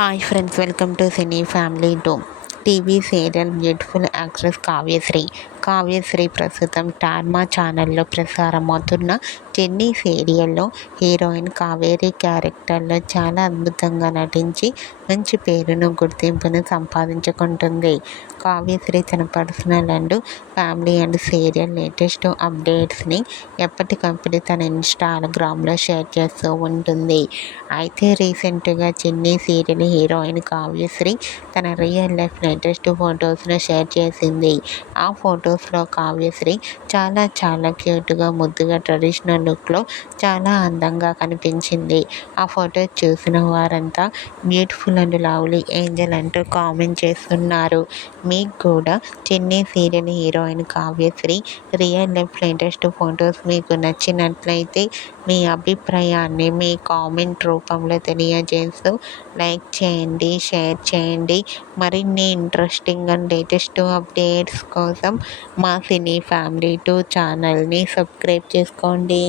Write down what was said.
Hi friends, welcome to cine family dome. TV serial beautiful actress Kavyasri ప్రస్తుతం టార్మా ఛానల్లో ప్రసారమవుతున్న చెన్నీ సీరియల్లో heroine Kaveri క్యారెక్టర్లో చాలా అద్భుతంగా నటించి మంచి పేరును గుర్తింపును సంపాదించుకుంటుంది. కావ్యశ్రీ తన personal and family and serial latest అప్డేట్స్ని ఎప్పటికప్పుడు తన ఇన్స్టాగ్రామ్లో షేర్ చేస్తూ ఉంటుంది. అయితే రీసెంట్గా చెన్నీ సీరియల్ హీరోయిన్ కావ్యశ్రీ తన రియల్ లైఫ్ లేటెస్ట్ ఫొటోస్ను షేర్ చేసింది. ఆ ఫొటోస్లో కావ్యశ్రీ చాలా క్యూట్గా, ముద్దుగా, ట్రెడిషనల్ లుక్లో చాలా అందంగా కనిపించింది. ఆ ఫోటో చూసిన వారంతా బ్యూటిఫుల్ అండ్ లవ్లీ ఏంజల్ అంటూ కామెంట్ చేస్తున్నారు. మీకు కూడా చెన్నీ serial heroine Kavyasri real life latest photos మీకు నచ్చినట్లయితే మీ అభిప్రాయాన్ని మీ కామెంట్ రూపంలో తెలియజేస్తూ లైక్ చేయండి, షేర్ చేయండి. మరిన్ని ఇంట్రెస్టింగ్ అండ్ లేటెస్ట్ అప్డేట్స్ కోసం మా సినీ ఫ్యామిలీ 2 ఛానల్ని సబ్స్క్రైబ్ చేసుకోండి.